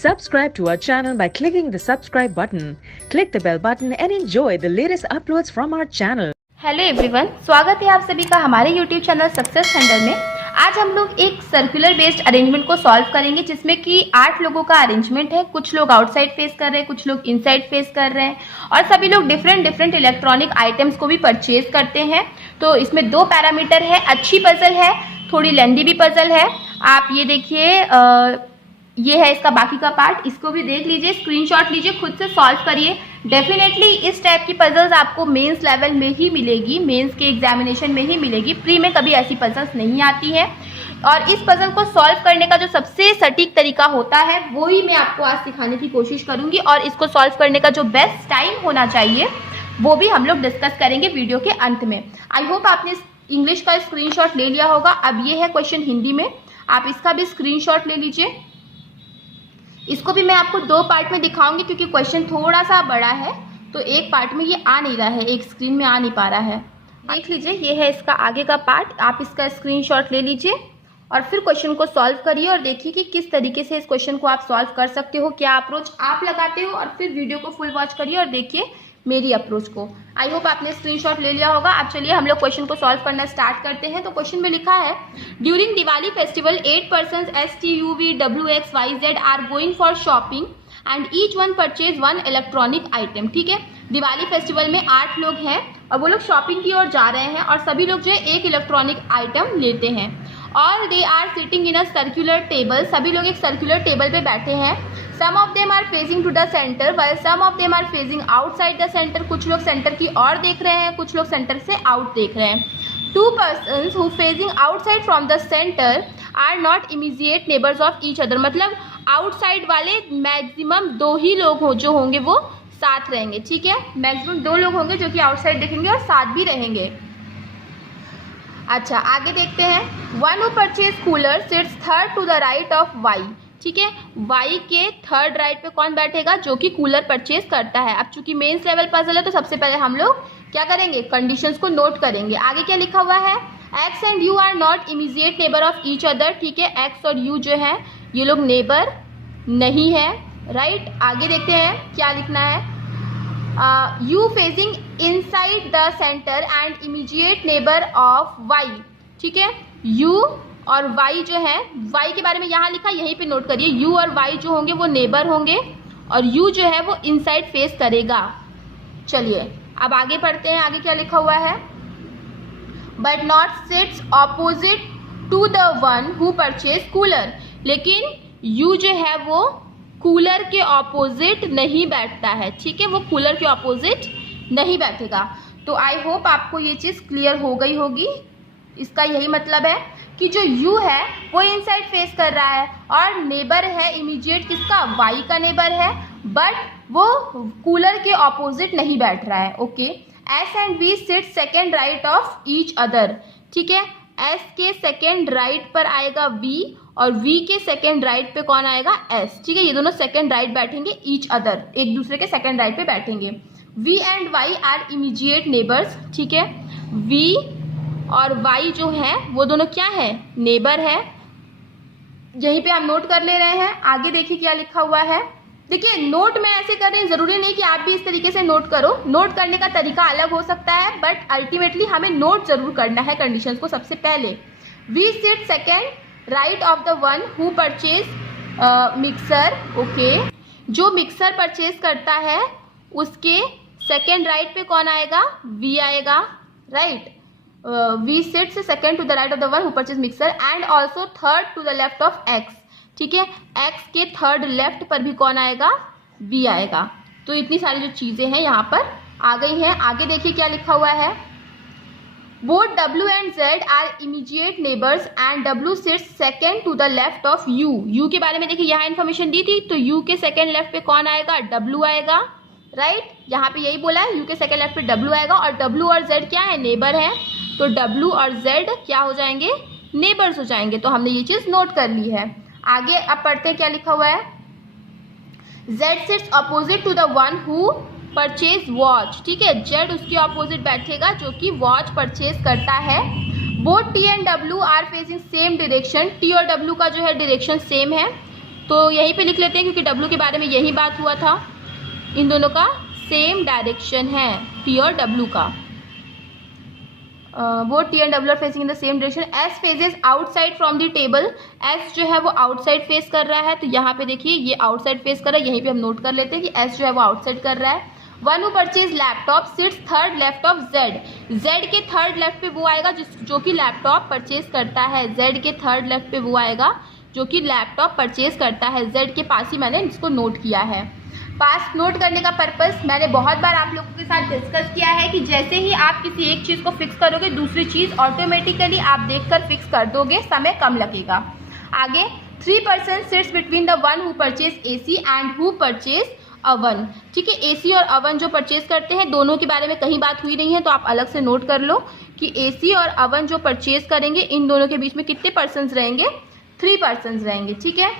Subscribe to our channel by clicking the subscribe button. Click the bell button and enjoy the latest uploads from our channel. Hello everyone, स्वागत है आप सभी का हमारे YouTube channel success hander में। आज हम लोग एक सर्कुलर बेस्ड अरेंजमेंट को सॉल्व करेंगे जिसमें कि 8 लोगों का अरेंजमेंट है। कुछ लोग आउटसाइड फेस कर रहे हैं, कुछ लोग इनसाइड फेस कर रहे हैं और सभी लोग डिफरेंट इलेक्ट्रॉनिक आइटम्स को भी परचेज करते हैं। तो इसमें 2 पैरामीटर है, अच्छी पजल है, थोड़ी लेंदी भी पजल है। आप ये देखिए, ये है इसका बाकी का पार्ट, इसको भी देख लीजिए, स्क्रीनशॉट लीजिए, खुद से सॉल्व करिए। डेफिनेटली इस टाइप की पजल्स आपको मेंस लेवल में ही मिलेगी, मेंस के एग्जामिनेशन में ही मिलेगी, प्री में कभी ऐसी पजल्स नहीं आती है। और इस पजल को सॉल्व करने का जो सबसे सटीक तरीका होता है वो ही मैं आपको आज सिखाने की कोशिश करूंगी और इसको सॉल्व करने का जो बेस्ट टाइम होना चाहिए वो भी हम लोग डिस्कस करेंगे वीडियो के अंत में। आई होप आपने इंग्लिश का स्क्रीनशॉट ले लिया होगा। अब ये है क्वेश्चन हिंदी में, आप इसका भी स्क्रीनशॉट ले लीजिए। इसको भी मैं आपको 2 पार्ट में दिखाऊंगी क्योंकि क्वेश्चन थोड़ा सा बड़ा है, तो एक पार्ट में ये आ नहीं रहा है, एक स्क्रीन में आ नहीं पा रहा है। देख लीजिए, ये है इसका आगे का पार्ट, आप इसका स्क्रीनशॉट ले लीजिए और फिर क्वेश्चन को सॉल्व करिए और देखिए कि किस तरीके से इस क्वेश्चन को आप सॉल्व कर सकते हो, क्या अप्रोच आप लगाते हो। और फिर वीडियो को फुल वॉच करिए और देखिए मेरी अप्रोच को। आई होप आपने स्क्रीनशॉट ले लिया होगा। अब चलिए हम लोग क्वेश्चन को सॉल्व करना स्टार्ट करते हैं। तो क्वेश्चन में लिखा है, during Diwali festival 8 persons STUVWXYZ are going for shopping and each one purchase 1 electronic item. ठीक है, दिवाली फेस्टिवल में 8 लोग हैं और वो लोग शॉपिंग की ओर जा रहे हैं और सभी लोग जो है एक इलेक्ट्रॉनिक आइटम लेते हैं। All they are sitting in a circular table, सभी लोग एक सर्कुलर टेबल पे बैठे हैं। Some of them are facing to the centre while some of them are facing outside the centre, कुछ लोग सेंटर की ओर देख रहे हैं, कुछ लोग सेंटर से आउट देख रहे हैं। 2 persons who facing outside from the center are not immediate neighbors of each other, मतलब आउटसाइड वाले मैक्सिमम 2 ही लोग हो जो होंगे वो साथ रहेंगे। ठीक है, मैक्सिमम 2 लोग होंगे जो कि आउटसाइड देखेंगे और साथ भी रहेंगे। अच्छा, आगे देखते हैं। One who purchase cooler sits third to the right of Y. ठीक है, वाई के थर्ड राइट पे कौन बैठेगा, जो कि कूलर परचेज करता है। अब चूंकि मेंस लेवल पजल है तो सबसे पहले हम लोग क्या करेंगे, कंडीशंस को नोट करेंगे। आगे क्या लिखा हुआ है, X and U are not immediate neighbour of each other. ठीक है, एक्स और यू जो है ये लोग नेबर नहीं है, राइट। आगे देखते हैं क्या लिखना है, U facing inside the centre and immediate neighbour of Y. ठीक है, यू और वाई जो है, वाई के बारे में यहाँ लिखा, यहीं पे नोट करिए, यू और वाई जो होंगे वो नेबर होंगे और यू जो है वो इनसाइड फेस करेगा। चलिए अब आगे पढ़ते हैं, आगे क्या लिखा हुआ है, but not sits opposite to the one who purchase cooler, लेकिन यू जो है वो कूलर के ऑपोजिट नहीं बैठता है। ठीक है, वो कूलर के ऑपोजिट नहीं बैठेगा। तो आई होप आपको ये चीज़ क्लियर हो गई होगी। इसका यही मतलब है कि जो U है वो इनसाइड फेस कर रहा है और नेबर है इमीडिएट किसका, Y का नेबर है, बट वो कूलर के ऑपोजिट नहीं बैठ रहा है। Okay, S and V seat second right of each other. ठीक है, S के सेकेंड राइट पर आएगा V और V के सेकेंड राइट पे कौन आएगा, S। ठीक है, ये दोनों सेकेंड राइट बैठेंगे, ईच अदर, एक दूसरे के सेकेंड राइट पे बैठेंगे। V and Y are immediate neighbours. ठीक है, V और Y जो है वो दोनों क्या है, नेबर है। यहीं पे हम नोट कर ले रहे हैं। आगे देखिए क्या लिखा हुआ है। देखिए, नोट में ऐसे कर रहे हैं, जरूरी नहीं कि आप भी इस तरीके से नोट करो, नोट करने का तरीका अलग हो सकता है, बट अल्टीमेटली हमें नोट जरूर करना है कंडीशंस को। सबसे पहले we sit second right of the one who purchase mixer. Okay, जो मिक्सर परचेज करता है उसके सेकेंड राइट पे कौन आएगा, V आएगा, right. V sits second to the right of the one who purchased mixer and also third to the left of X। ठीक है, X के थर्ड लेफ्ट पर भी कौन आएगा, V आएगा। तो इतनी सारी जो चीजें हैं यहाँ पर आ गई हैं। आगे देखिए क्या लिखा हुआ है, both W and Z are immediate neighbours and W sits second to the left of U। U के बारे में देखिए यहाँ इन्फॉर्मेशन दी थी, तो U के सेकेंड लेफ्ट पे कौन आएगा, W आएगा, राइट। यहाँ पे यही बोला है, U के सेकेंड लेफ्ट पे W आएगा और W और Z क्या है, नेबर है, तो W और Z क्या हो जाएंगे, नेबर्स हो जाएंगे। तो हमने ये चीज नोट कर ली है। आगे अब पढ़ते हैं क्या लिखा हुआ है, Z sits opposite to the one who purchase watch. ठीक है, Z उसके अपोजिट बैठेगा जो कि वॉच परचेज करता है। Both T and W are facing same direction, T और W का जो है डायरेक्शन सेम है, तो यहीं पे लिख लेते हैं क्योंकि W के बारे में यही बात हुआ था। इन दोनों का सेम डायरेक्शन है, T और W का। वो T and W are facing in the same direction. S faces outside from the table. S जो है वो आउटसाइड फेस कर रहा है, तो यहाँ पे देखिए ये आउटसाइड फेस कर रहा है, यहीं पे हम नोट कर लेते हैं कि S जो है वो आउटसाइड कर रहा है। One who purchase laptop seats third left of Z। Z के थर्ड लेफ्ट पे वो आएगा जो कि लैपटॉप परचेज करता है। Z के थर्ड लेफ्ट पे वो आएगा जो कि लैपटॉप परचेज करता है। Z के पास ही मैंने इसको नोट किया है। पास नोट करने का पर्पस मैंने बहुत बार आप लोगों के साथ डिस्कस किया है कि जैसे ही आप किसी एक चीज़ को फिक्स करोगे दूसरी चीज़ ऑटोमेटिकली आप देखकर फिक्स कर दोगे, समय कम लगेगा। आगे 3 person sits between the one who purchase AC and who purchase oven. ठीक है, AC और अवन जो परचेज करते हैं दोनों के बारे में कहीं बात हुई नहीं है, तो आप अलग से नोट कर लो कि AC और अवन जो परचेज करेंगे इन दोनों के बीच में कितने पर्सन्स रहेंगे, 3 पर्सन्स रहेंगे। ठीक है,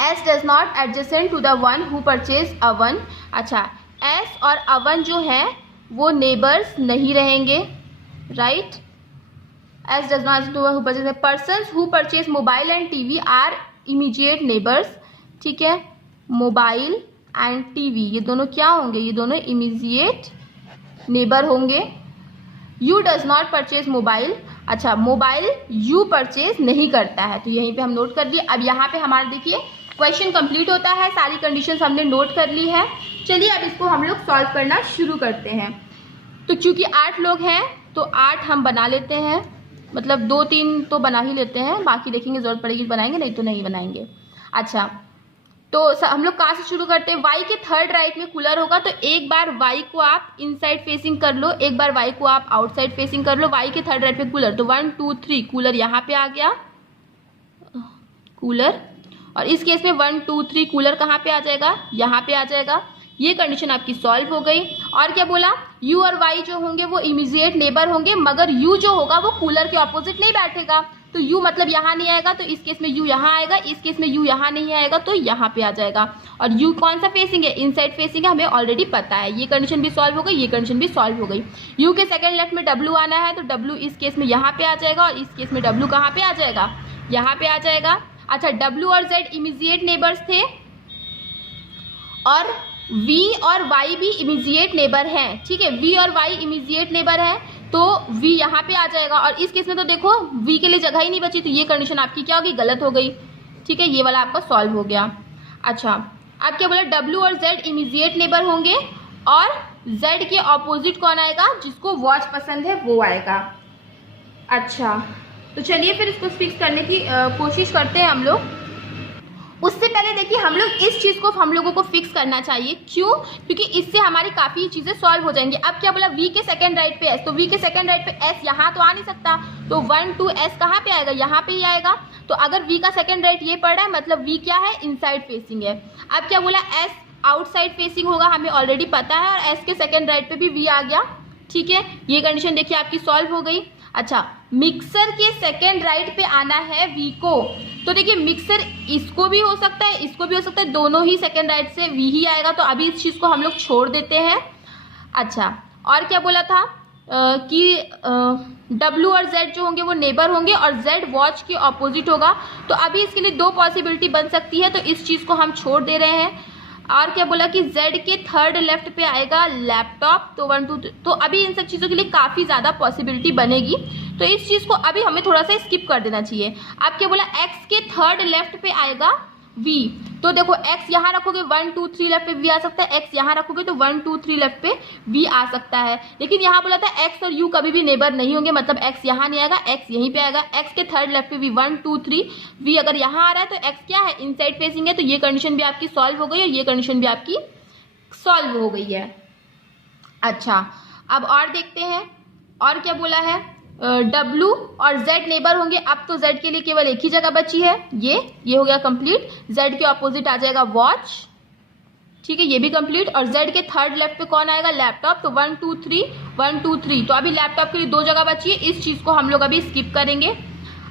S does not adjacent to the one who purchase oven। अच्छा, S और अवन जो है वो नेबर्स नहीं रहेंगे, right. S does not adjacent to one who purchase। persons who purchase mobile and TV are immediate neighbors। ठीक है, mobile and TV ये दोनों क्या होंगे, ये दोनों इमीडिएट नेबर होंगे। You does not purchase mobile. अच्छा, मोबाइल यू परचेज नहीं करता है, तो यहीं पे हम नोट कर दिए। अब यहाँ पे हमारा देखिए क्वेश्चन कंप्लीट होता है, सारी कंडीशंस हमने नोट कर ली है। चलिए अब इसको हम लोग सॉल्व करना शुरू करते हैं। तो चूंकि 8 लोग हैं तो 8 हम बना लेते हैं, मतलब 2-3 तो बना ही लेते हैं, बाकी देखेंगे जरूरत पड़ेगी बनाएंगे, नहीं तो नहीं बनाएंगे। अच्छा, तो हम लोग कहाँ से शुरू करते हैं। Y के थर्ड राइट में कूलर होगा, तो एक बार Y को आप इनसाइड फेसिंग कर लो, एक बार Y को आप आउटसाइड फेसिंग कर लो। Y के थर्ड राइट पे कूलर, तो 1 2 3 कूलर यहाँ पे आ गया, कूलर। और इस केस में 1 2 3 कूलर कहाँ पे आ जाएगा, यहाँ पे आ जाएगा। ये कंडीशन आपकी सॉल्व हो गई। और क्या बोला, U और Y जो होंगे वो इमीडिएट नेबर होंगे, मगर U जो होगा वो कूलर के ऑपोजिट नहीं बैठेगा, तो U मतलब यहाँ नहीं आएगा, तो इस केस में U यहाँ आएगा, इस केस में U यहाँ नहीं आएगा, तो यहाँ पे आ जाएगा। और U कौन सा फेसिंग है, इनसाइड फेसिंग है, हमें ऑलरेडी पता है। ये कंडीशन भी सॉल्व हो गई, ये कंडीशन भी सॉल्व हो गई। U के सेकंड लेफ्ट में W आना है, तो W इस केस में यहाँ पे आ जाएगा, और इस केस में W कहाँ पे आ जाएगा, यहाँ पे आ जाएगा। अच्छा, W और Z इमीडिएट नेबर्स थे, और V और Y भी इमीडिएट नेबर हैं। ठीक है, V और Y इमीडिएट नेबर हैं, तो V यहाँ पे आ जाएगा। और इस केस में तो देखो V के लिए जगह ही नहीं बची, तो ये कंडीशन आपकी क्या होगी, गलत हो गई। ठीक है, ये वाला आपका सॉल्व हो गया। अच्छा, अब क्या बोला, W और Z इमीडिएट नेबर होंगे, और Z के ऑपोजिट कौन आएगा, जिसको वॉच पसंद है वो आएगा। अच्छा, तो चलिए फिर इसको फिक्स करने की कोशिश करते हैं हम लोग। उससे पहले देखिए हम लोग इस चीज़ को हम लोगों को फिक्स करना चाहिए, क्यों, क्योंकि इससे हमारी काफ़ी चीज़ें सॉल्व हो जाएंगी। अब क्या बोला, V के सेकंड राइट पे S, तो V के सेकंड राइट पे S यहाँ तो आ नहीं सकता, तो 1 2 S कहाँ पे आएगा, यहाँ पे ही आएगा। तो अगर V का सेकंड राइट ये पड़ रहा है, मतलब V क्या है, इनसाइड फेसिंग है। अब क्या बोला, S आउटसाइड फेसिंग होगा, हमें ऑलरेडी पता है, और S के सेकेंड राइट पे भी V आ गया। ठीक है, ये कंडीशन देखिए आपकी सॉल्व हो गई। अच्छा, मिक्सर के सेकेंड राइट पे आना है V को, तो देखिए मिक्सर इसको भी हो सकता है, इसको भी हो सकता है, दोनों ही सेकेंड राइट से V ही आएगा, तो अभी इस चीज़ को हम लोग छोड़ देते हैं। अच्छा, और क्या बोला था कि W और Z जो होंगे वो नेबर होंगे, और Z वॉच के ऑपोजिट होगा, तो अभी इसके लिए 2 पॉसिबिलिटी बन सकती है, तो इस चीज़ को हम छोड़ दे रहे हैं। और क्या बोला कि Z के थर्ड लेफ्ट पे आएगा लैपटॉप, तो 1 2 3, तो अभी इन सब चीज़ों के लिए काफ़ी ज़्यादा पॉसिबिलिटी बनेगी, तो इस चीज़ को अभी हमें थोड़ा सा स्किप कर देना चाहिए। अब क्या बोला, X के थर्ड लेफ्ट पे आएगा V, तो देखो X यहाँ रखोगे 1 2 3 लेफ्ट पे V आ सकता है, X यहाँ रखोगे तो 1 2 3 लेफ्ट पे V आ सकता है। लेकिन यहाँ बोला था X और U कभी भी नेबर नहीं होंगे, मतलब X यहाँ नहीं आएगा, X यहीं पे आएगा। X के थर्ड लेफ्ट पे V 1 2 3 V अगर यहाँ आ रहा है, तो X क्या है, इनसाइड फेसिंग है, तो ये कंडीशन भी आपकी सॉल्व हो गई, और ये कंडीशन भी आपकी सॉल्व हो गई है। अच्छा, अब और देखते हैं, और क्या बोला है, W और Z नेबर होंगे। अब तो Z के लिए केवल एक ही जगह बची है, ये हो गया कंप्लीट। Z के ऑपोजिट आ जाएगा वॉच, ठीक है, ये भी कंप्लीट। और Z के थर्ड लेफ्ट पे कौन आएगा, लैपटॉप, तो 1 2 3 1 2 3, तो अभी लैपटॉप के लिए 2 जगह बची है, इस चीज को हम लोग अभी स्किप करेंगे।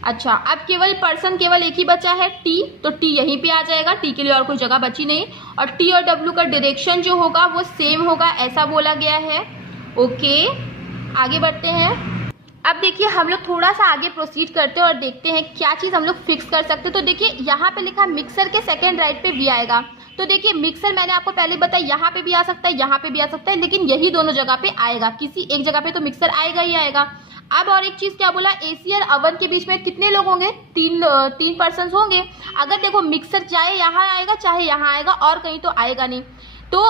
अच्छा, अब केवल पर्सन केवल एक ही बचा है, T, तो T यहीं पे आ जाएगा, T के लिए और कोई जगह बची नहीं। और T और W का डायरेक्शन जो होगा वो सेम होगा, ऐसा बोला गया है। ओके, आगे बढ़ते हैं। अब देखिए हम लोग थोड़ा सा आगे प्रोसीड करते हैं और देखते हैं क्या चीज़ हम लोग फिक्स कर सकते हैं। तो देखिए यहाँ पे लिखा मिक्सर के सेकेंड राइट पे भी आएगा। तो देखिए मिक्सर मैंने आपको पहले बताया यहाँ पे भी आ सकता है, यहाँ पे भी आ सकता है, लेकिन यही दोनों जगह पे आएगा, किसी एक जगह पे तो मिक्सर आएगा ही आएगा। अब और एक चीज़ क्या बोला, एसी और अवन के बीच में कितने लोग होंगे, तीन पर्सन होंगे। अगर देखो मिक्सर चाहे यहाँ आएगा चाहे यहाँ आएगा और कहीं तो आएगा नहीं। तो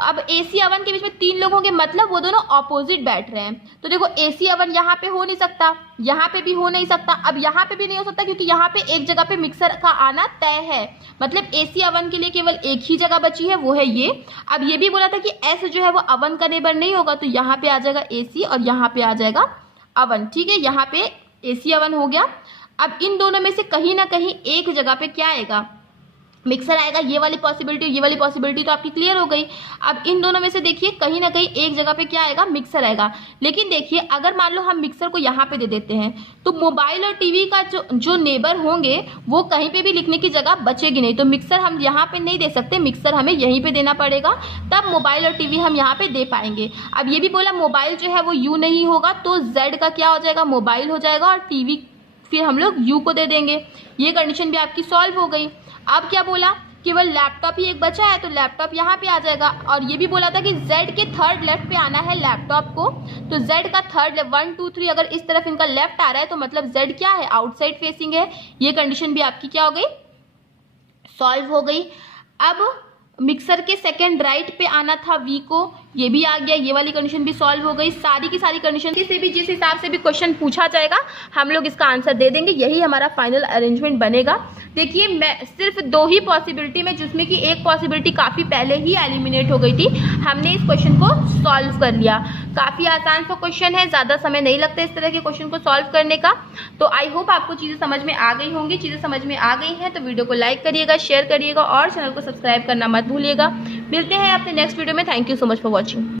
अब एसी अवन के बीच में 3 लोग होंगे, मतलब वो दोनों ऑपोजिट बैठ रहे हैं। तो देखो एसी अवन यहाँ पे हो नहीं सकता, यहाँ पे भी हो नहीं सकता, अब यहाँ पे भी नहीं हो सकता क्योंकि यहाँ पे एक जगह पे मिक्सर का आना तय है। मतलब एसी अवन के लिए केवल एक ही जगह बची है, वो है ये। अब ये भी बोला था कि एस जो है वो अवन का नेबर नहीं होगा, तो यहाँ पे आ जाएगा एसी और यहाँ पे आ जाएगा अवन। ठीक है, यहाँ पे एसी अवन हो गया। अब इन दोनों में से कहीं ना कहीं एक जगह पे क्या आएगा, मिक्सर आएगा। ये वाली पॉसिबिलिटी तो आपकी क्लियर हो गई। अब इन दोनों में से देखिए कहीं ना कहीं एक जगह पे क्या आएगा, मिक्सर आएगा। लेकिन देखिए अगर मान लो हम मिक्सर को यहाँ पे दे देते हैं तो मोबाइल और टीवी का जो नेबर होंगे वो कहीं पे भी लिखने की जगह बचेगी नहीं। तो मिक्सर हम यहाँ पे नहीं दे सकते, मिक्सर हमें यहीं पे देना पड़ेगा, तब मोबाइल और टीवी हम यहाँ पे दे पाएंगे। अब ये भी बोला मोबाइल जो है वो यू नहीं होगा, तो जेड का क्या हो जाएगा, मोबाइल हो जाएगा, और टीवी फिर हम लोग यू को दे देंगे। ये कंडीशन भी आपकी सॉल्व हो गई। अब क्या बोला, केवल लैपटॉप ही एक बचा है, तो लैपटॉप यहाँ पे आ जाएगा। और ये भी बोला था कि Z के थर्ड लेफ्ट पे आना है लैपटॉप को, तो Z का थर्ड लेफ्ट 1 2 3 अगर इस तरफ इनका लेफ्ट आ रहा है तो मतलब Z क्या है, आउटसाइड फेसिंग है। ये कंडीशन भी आपकी क्या हो गई, सॉल्व हो गई। अब मिक्सर के सेकंड राइट पे आना था V को, ये भी आ गया, ये वाली कंडीशन भी सॉल्व हो गई। सारी की सारी कंडीशन से भी जिस हिसाब से भी क्वेश्चन पूछा जाएगा हम लोग इसका आंसर दे देंगे, यही हमारा फाइनल अरेंजमेंट बनेगा। देखिए मैं सिर्फ 2 ही पॉसिबिलिटी में, जिसमें कि एक पॉसिबिलिटी काफ़ी पहले ही एलिमिनेट हो गई थी, हमने इस क्वेश्चन को सॉल्व कर लिया। काफ़ी आसान सा क्वेश्चन है, ज़्यादा समय नहीं लगता इस तरह के क्वेश्चन को सॉल्व करने का। तो आई होप आपको चीज़ें समझ में आ गई होंगी। चीज़ें समझ में आ गई हैं तो वीडियो को लाइक करिएगा, शेयर करिएगा और चैनल को सब्सक्राइब करना मत भूलिएगा। मिलते हैं अपने नेक्स्ट वीडियो में। Thank you so much for watching.